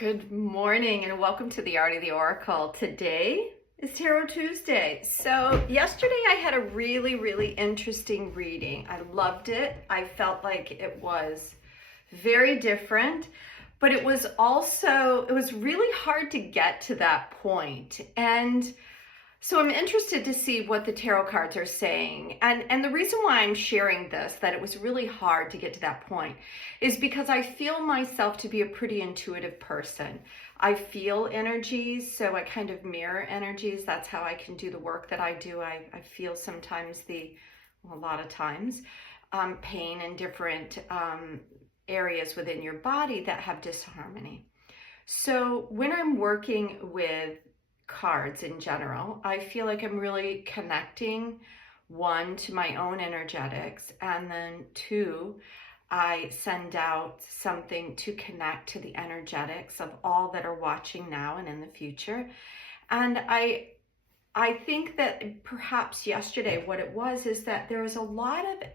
Good morning and welcome to the Art of the Oracle. Today is Tarot Tuesday. So yesterday I had a really interesting reading. I loved it. I felt like it was very different, but it was really hard to get to that point. And so I'm interested to see what the tarot cards are saying. And the reason why I'm sharing this, that it was really hard to get to that point, is because I feel myself to be a pretty intuitive person. I feel energies, so I kind of mirror energies. That's how I can do the work that I do. I feel sometimes a lot of times, pain in different areas within your body that have disharmony. So when I'm working with cards in general, I feel like I'm really connecting, one, to my own energetics, and then two, I send out something to connect to the energetics of all that are watching now and in the future. And I think that perhaps yesterday what it was is that there was a lot of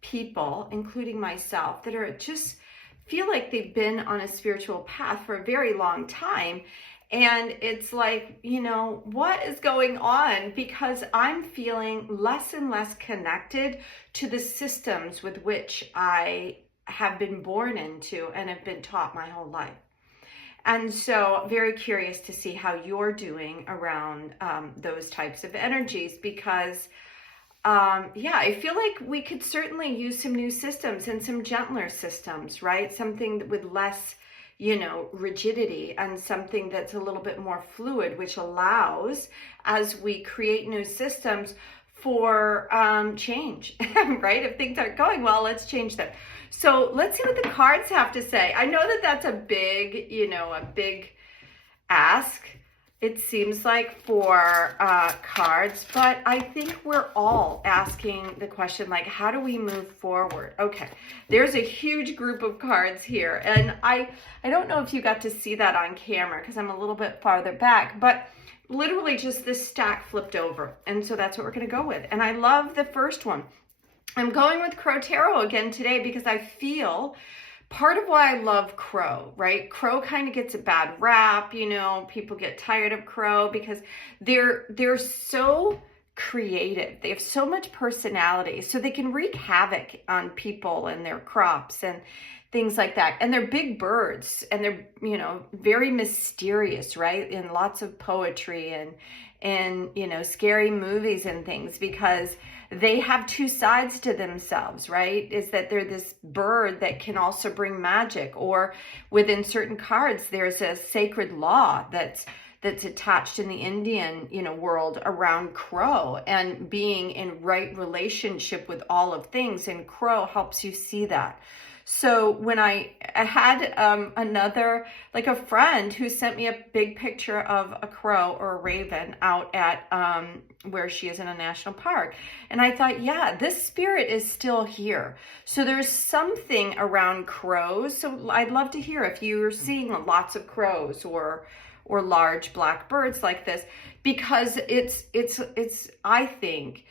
people, including myself, that are just feel like they've been on a spiritual path for a very long time. And it's like, what is going on? Because I'm feeling less and less connected to the systems with which I have been born into and have been taught my whole life. And so very curious to see how you're doing around those types of energies, because I feel like we could certainly use some new systems and some gentler systems, right? Something with less rigidity, and something that's a little bit more fluid, which allows, as we create new systems, for change, right? If things aren't going well, let's change them. So let's see what the cards have to say. I know that that's a big, a big ask, it seems like, for cards, but I think we're all asking the question, like, how do we move forward? Okay, there's a huge group of cards here, and I don't know if you got to see that on camera because I'm a little bit farther back, but literally just this stack flipped over, and so that's what we're going to go with. And I love the first one. I'm going with Crow Tarot again today because I feel part of why I love Crow, right? Crow kind of gets a bad rap, people get tired of Crow because they're so creative. They have so much personality, so they can wreak havoc on people and their crops and things like that. And they're big birds, and they're, very mysterious, right? In lots of poetry and scary movies and things, because they have two sides to themselves, right? Is that they're this bird that can also bring magic, or within certain cards, there's a sacred law that's attached in the Indian, world around Crow and being in right relationship with all of things. And Crow helps you see that. So when I had a friend who sent me a big picture of a crow or a raven out at where she is in a national park. And I thought, yeah, this spirit is still here. So there's something around crows. So I'd love to hear if you're seeing lots of crows or large black birds like this, because it's I think,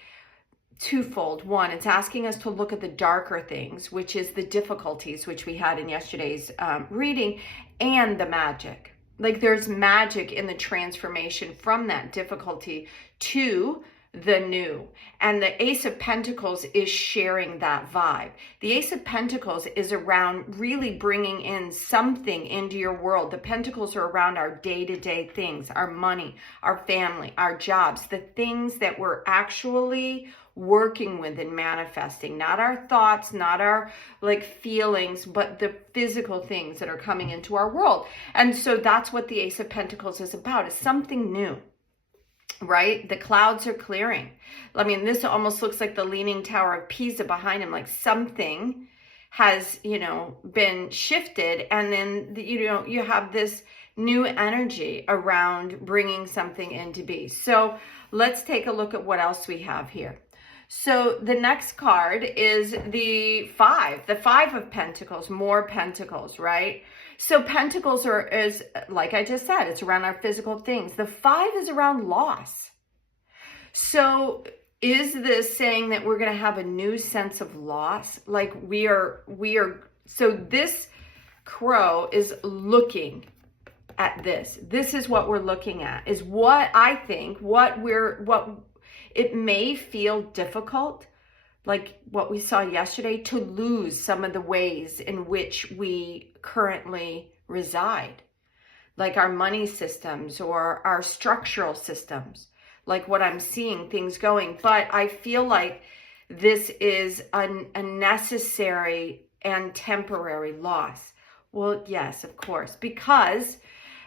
twofold. One, it's asking us to look at the darker things, which is the difficulties, which we had in yesterday's reading, and the magic. Like, there's magic in the transformation from that difficulty to the new. And the Ace of Pentacles is sharing that vibe. The Ace of Pentacles is around really bringing in something into your world. The Pentacles are around our day-to-day things, our money, our family, our jobs, the things that we're actually working with and manifesting, not our thoughts, not our feelings, but the physical things that are coming into our world. And so that's what the Ace of Pentacles is about, is something new, right? The clouds are clearing. I mean, this almost looks like the Leaning Tower of Pisa behind him, like something has, been shifted. And then, you have this new energy around bringing something into be. So let's take a look at what else we have here. So the next card is the Five of Pentacles, more Pentacles, right? So Pentacles is, like I just said, it's around our physical things. The Five is around loss. So is this saying that we're going to have a new sense of loss? Like we are, so this crow is looking at this. This is what we're looking at, is what I think, it may feel difficult, like what we saw yesterday, to lose some of the ways in which we currently reside, like our money systems or our structural systems, like what I'm seeing things going. But I feel like this is a necessary and temporary loss. Well, yes, of course, because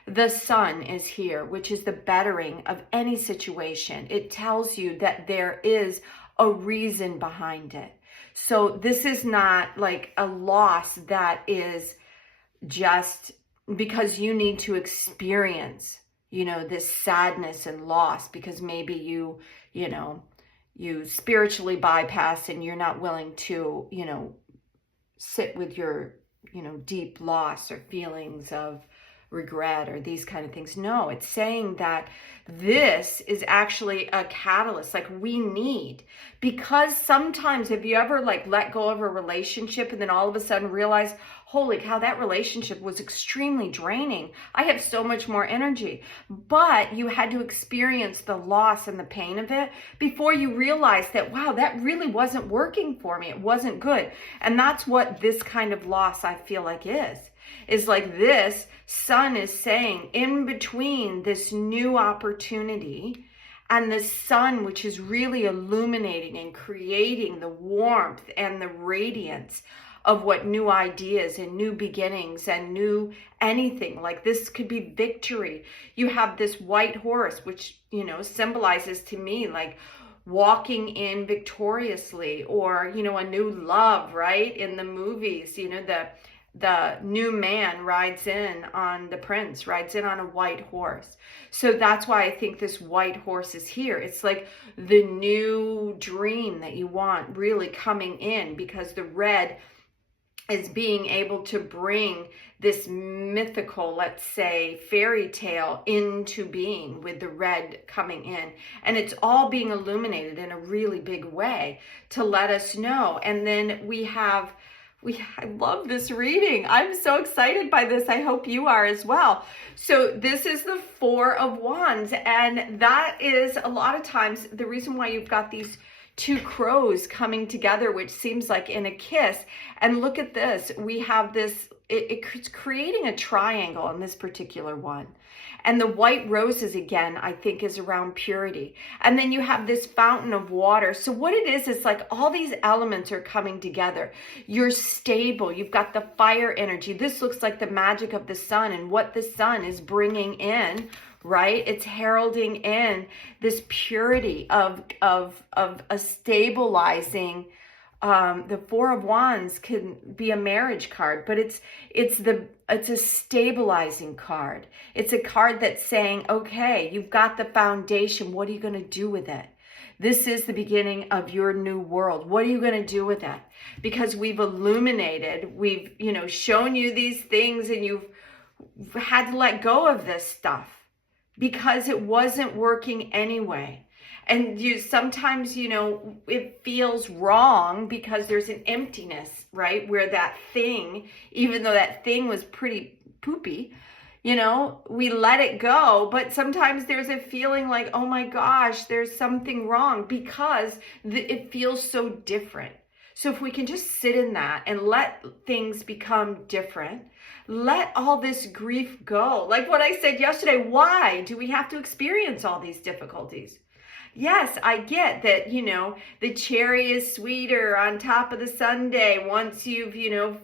the sun is here, which is the bettering of any situation. It tells you that there is a reason behind it. So this is not like a loss that is just because you need to experience, this sadness and loss because maybe you spiritually bypass and you're not willing to, sit with your, deep loss or feelings of regret or these kind of things. No, it's saying that this is actually a catalyst, like we need, because sometimes have you ever like let go of a relationship and then all of a sudden realize, holy cow, that relationship was extremely draining. I have so much more energy, but you had to experience the loss and the pain of it before you realized that, wow, that really wasn't working for me. It wasn't good. And that's what this kind of loss I feel like is like this sun is saying, in between this new opportunity and the sun, which is really illuminating and creating the warmth and the radiance of what new ideas and new beginnings and new anything, like this could be victory. You have this white horse, which, symbolizes to me like walking in victoriously, or, a new love, right? In the movies, the new man rides in on a white horse. So that's why I think this white horse is here. It's like the new dream that you want really coming in, because the red is being able to bring this mythical, let's say, fairy tale into being with the red coming in. And it's all being illuminated in a really big way to let us know. And then I love this reading. I'm so excited by this. I hope you are as well. So this is the Four of Wands. And that is a lot of times the reason why you've got these two crows coming together, which seems like in a kiss. And look at this. We have this, it's creating a triangle in this particular one. And the white roses, again, I think is around purity. And then you have this fountain of water. So what it is like all these elements are coming together. You're stable. You've got the fire energy. This looks like the magic of the sun and what the sun is bringing in, right? It's heralding in this purity of a stabilizing. The Four of Wands can be a marriage card, but it's a stabilizing card. It's a card that's saying, okay, you've got the foundation. What are you going to do with it? This is the beginning of your new world. What are you going to do with it? Because we've illuminated, we've, shown you these things, and you've had to let go of this stuff because it wasn't working anyway. And sometimes, it feels wrong because there's an emptiness, right? Where that thing, even though that thing was pretty poopy, we let it go. But sometimes there's a feeling like, oh my gosh, there's something wrong because it feels so different. So if we can just sit in that and let things become different, let all this grief go. Like what I said yesterday, why do we have to experience all these difficulties? Yes, I get that, the cherry is sweeter on top of the sundae once you've,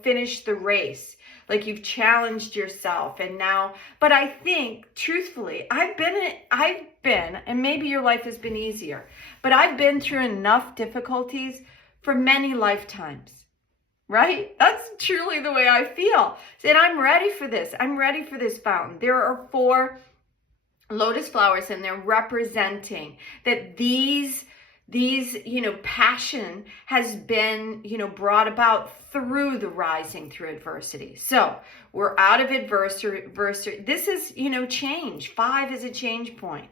finished the race. Like you've challenged yourself and now, but I think truthfully, I've been, and maybe your life has been easier, but I've been through enough difficulties for many lifetimes, right? That's truly the way I feel. And I'm ready for this. I'm ready for this fountain. There are 4 lotus flowers and they're representing that these passion has been, brought about through the rising through adversity. So we're out of adversity. This is, change. 5 is a change point.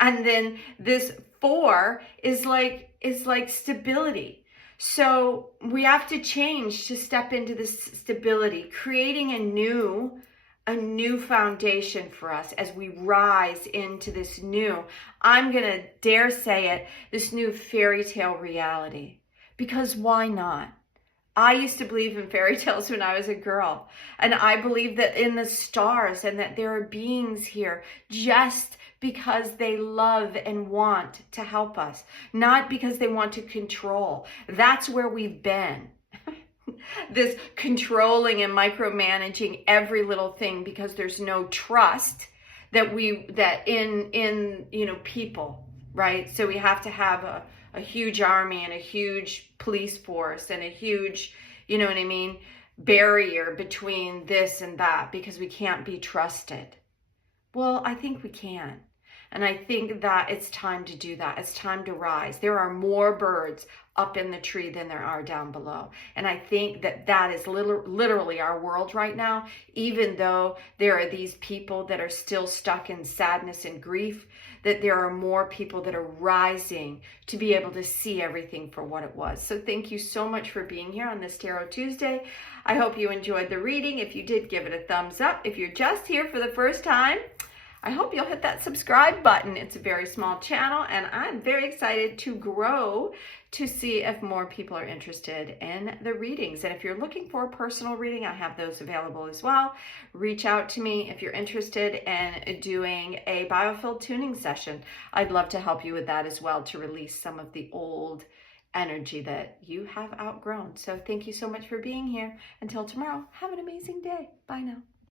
And then this 4 is like stability. So we have to change to step into this stability, creating a a new foundation for us as we rise into this new, I'm going to dare say it, this new fairy tale reality. Because why not? I used to believe in fairy tales when I was a girl, and I believe that in the stars and that there are beings here just because they love and want to help us, not because they want to control. That's where we've been. This controlling and micromanaging every little thing because there's no trust that in people, right? So we have to have a huge army and a huge police force and a huge, you know what I mean, barrier between this and that because we can't be trusted. Well, I think we can. And I think that it's time to do that. It's time to rise. There are more birds up in the tree than there are down below. And I think that that is literally our world right now, even though there are these people that are still stuck in sadness and grief, that there are more people that are rising to be able to see everything for what it was. So thank you so much for being here on this Tarot Tuesday. I hope you enjoyed the reading. If you did, give it a thumbs up. If you're just here for the first time, I hope you'll hit that subscribe button. It's a very small channel, and I'm very excited to grow to see if more people are interested in the readings. And if you're looking for a personal reading, I have those available as well. Reach out to me if you're interested in doing a biofield tuning session. I'd love to help you with that as well, to release some of the old energy that you have outgrown. So thank you so much for being here. Until tomorrow, have an amazing day. Bye now.